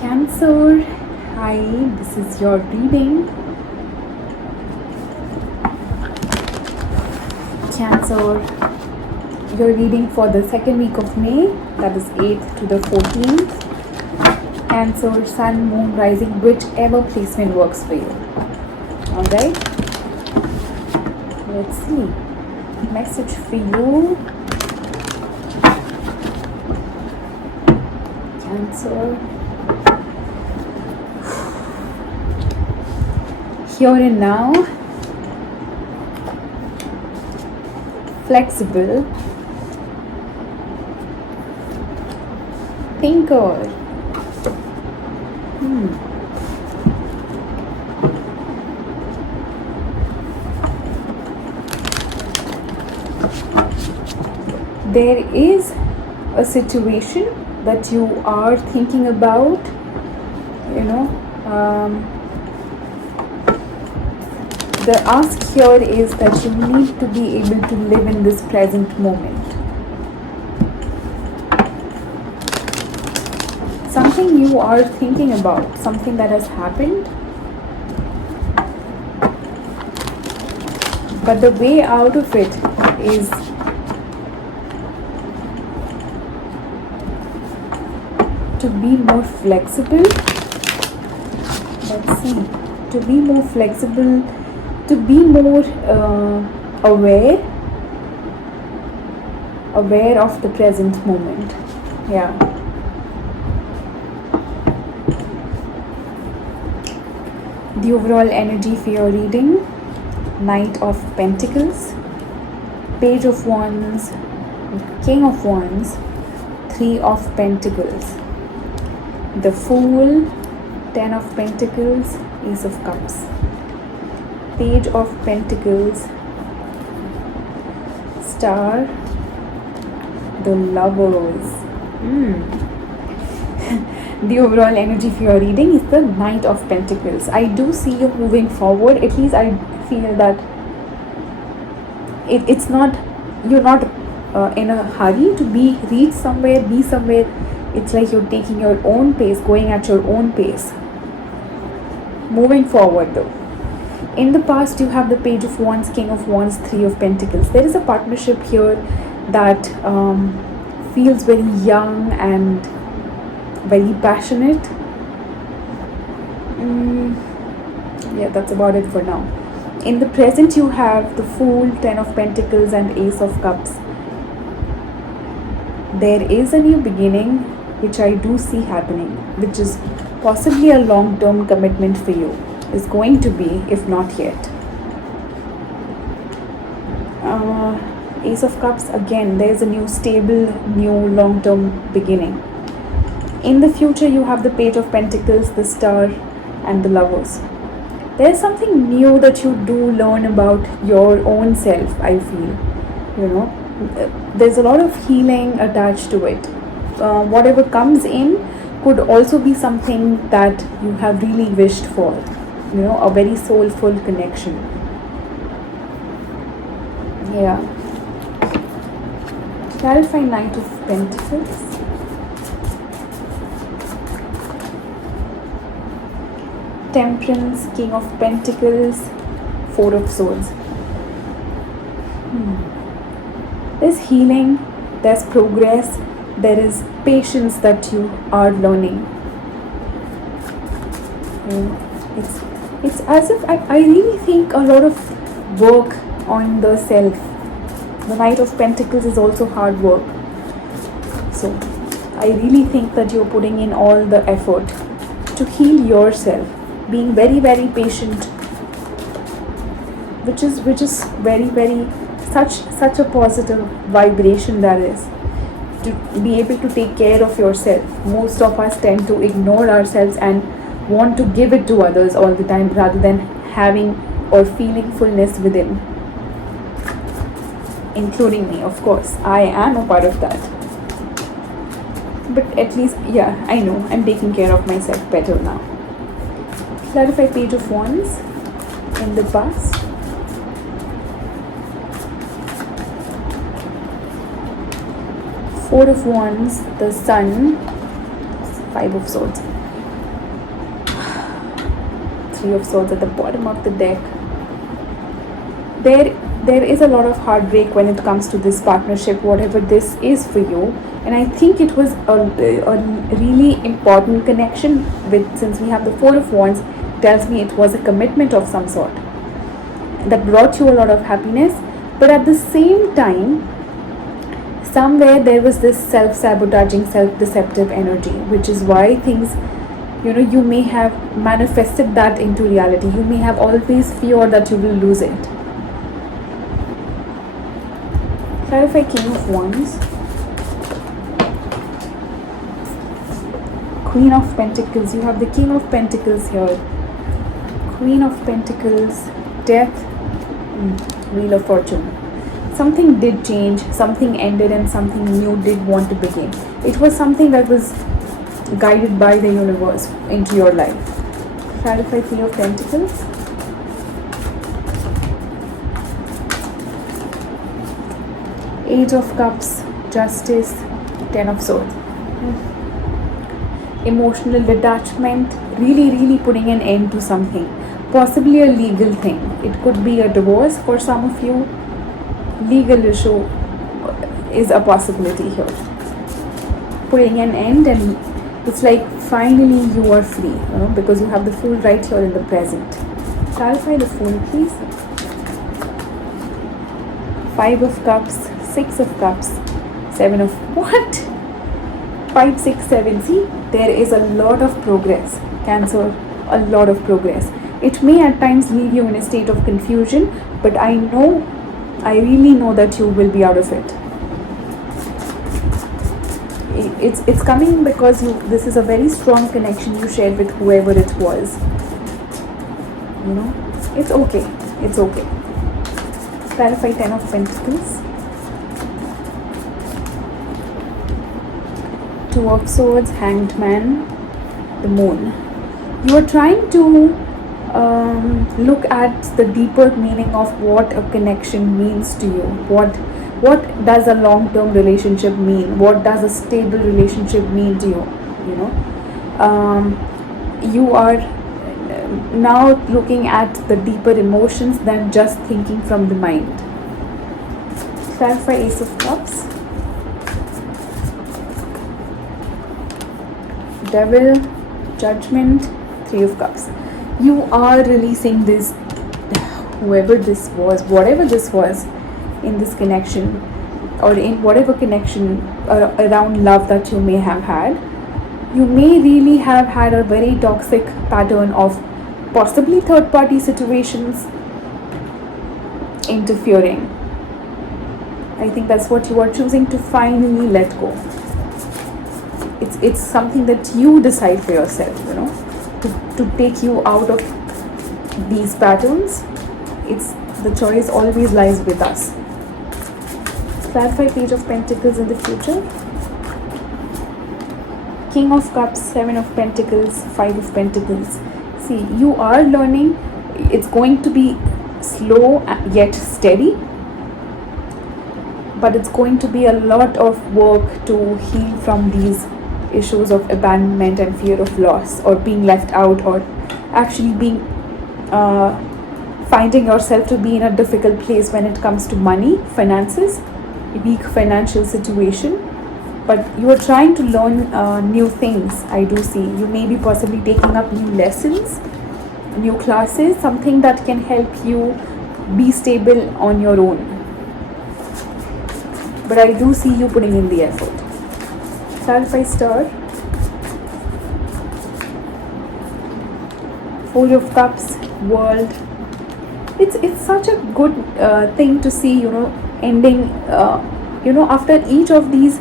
Cancer, hi, this is your reading. Cancer, your reading for the second week of May, that is 8th to the 14th. Cancer, Sun, Moon, Rising, whichever placement works for you. Alright, let's see. Message for you. Cancer. Here and now, flexible, thinker. There is a situation that you are thinking about, the ask here is that you need to be able to live in this present moment. Something you are thinking about, something that has happened, but the way out of it is to be more flexible. Let's see. To be more flexible, to be more aware of the present moment. Yeah. The overall energy for your reading: Knight of Pentacles, Page of Wands, King of Wands, Three of Pentacles, the Fool, Ten of Pentacles, Ace of Cups, Page of Pentacles, Star, the Lovers. The overall energy for your reading is the Knight of Pentacles. I do see you moving forward. At least I feel that it's not, you're not in a hurry to reach somewhere, be somewhere. It's like you're taking your own pace, going at your own pace, moving forward though. In the past, you have the Page of Wands, King of Wands, Three of Pentacles. There is a partnership here that feels very young and very passionate. Yeah, that's about it for now. In the present, you have the Fool, Ten of Pentacles, and Ace of Cups. There is a new beginning, which I do see happening, which is possibly a long-term commitment for you. Is going to be, if not yet. Ace of Cups, again, there's a new stable, new long-term beginning. In the future, you have the Page of Pentacles, the Star, and the Lovers. There's something new that you do learn about your own self, I feel. There's a lot of healing attached to it. Whatever comes in could also be something that you have really wished for. A very soulful connection. Yeah. Clarify Knight of Pentacles. Temperance, King of Pentacles, Four of Swords. There's healing, there's progress, there is patience that you are learning. It's as if I really think a lot of work on the self. The Knight of Pentacles is also hard work. So I really think that you're putting in all the effort to heal yourself, being very, very patient, which is very, very such a positive vibration that is. To be able to take care of yourself. Most of us tend to ignore ourselves and want to give it to others all the time rather than having or feeling fullness within. Including me, of course. I am a part of that. But at least, yeah, I know, I'm taking care of myself better now. Clarify Page of Wands in the past. Four of Wands, the Sun, Five of Swords. Three of Swords at the bottom of the deck. There is a lot of heartbreak when it comes to this partnership, whatever this is for you. And I think it was a really important connection with, since we have the Four of Wands, tells me it was a commitment of some sort that brought you a lot of happiness. But at the same time, somewhere there was this self-sabotaging, self-deceptive energy, which is why things, you may have manifested that into reality. You may have always feared that you will lose it. Clarify King of Wands. Queen of Pentacles. You have the King of Pentacles here. Queen of Pentacles. Death. Wheel of Fortune. Something did change, something ended, and something new did want to begin. It was something that was guided by the universe into your life. Clarify Three of Pentacles. Eight of Cups, Justice, Ten of Swords. Emotional detachment, really putting an end to something. Possibly a legal thing. It could be a divorce for some of you. Legal issue is a possibility here. Putting an end, and it's like finally you are free, because you have the Fool right here in the present. Clarify the Fool, please. Five of Cups, Six of Cups, Seven of... What? 5, 6, 7. See, there is a lot of progress. Cancer, a lot of progress. It may at times leave you in a state of confusion, but I really know that you will be out of it. It's coming because this is a very strong connection you shared with whoever it was. It's okay. It's okay. Clarify Ten of Pentacles. Two of Swords, Hanged Man, the Moon. You are trying to look at the deeper meaning of what a connection means to you. What does a long-term relationship mean? What does a stable relationship mean to you? You are now looking at the deeper emotions than just thinking from the mind. Clarify Ace of Cups. Devil, Judgment, Three of Cups. You are releasing this, whoever this was, whatever this was, in this connection, or in whatever connection around love that you may have had. You may really have had a very toxic pattern of possibly third-party situations interfering. I think that's what you are choosing to finally let go. It's something that you decide for yourself, to take you out of these patterns. The choice always lies with us. Clarify Page of Pentacles in the future. King of Cups, Seven of Pentacles, Five of Pentacles. See, you are learning. It's going to be slow yet steady, but it's going to be a lot of work to heal from these issues of abandonment and fear of loss, or being left out, or actually being finding yourself to be in a difficult place when it comes to money, finances, weak financial situation. But you are trying to learn new things. I do see you may be possibly taking up new lessons, new classes, something that can help you be stable on your own. But I do see you putting in the effort. Clarify Star. Four of Cups, World. It's such a good thing to see, ending, after each of these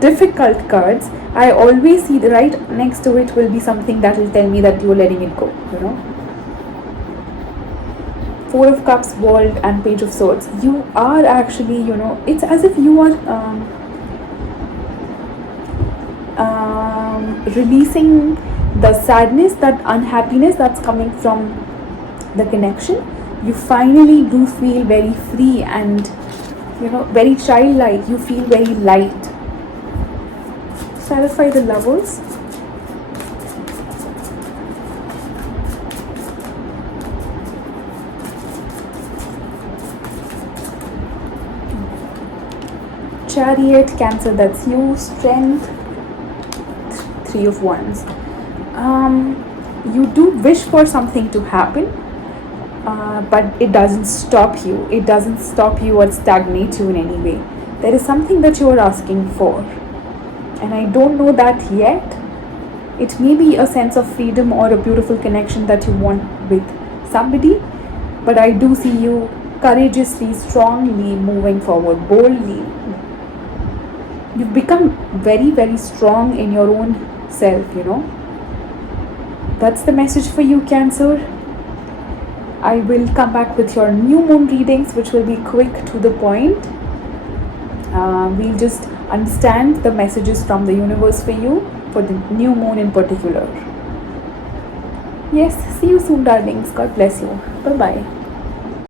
difficult cards, I always see right next to it will be something that will tell me that you're letting it go, Four of Cups, World, and Page of Swords. You are actually, it's as if you are releasing the sadness, that unhappiness that's coming from the connection. You finally do feel very free and, very childlike. You feel very light. Clarify the Lovers. Chariot, Cancer, that's you. Strength, Three of Wands. You do wish for something to happen, but it doesn't stop you. It doesn't stop you or stagnate you in any way. There is something that you are asking for, and I don't know that yet. It may be a sense of freedom or a beautiful connection that you want with somebody, but I do see you courageously, strongly moving forward, boldly. You've become very, very strong in your own self, you know. That's the message for you, Cancer. I will come back with your new moon readings, which will be quick to the point. We'll just understand the messages from the universe for you, for the new moon in particular. Yes, see you soon, darlings. God bless you. Bye-bye.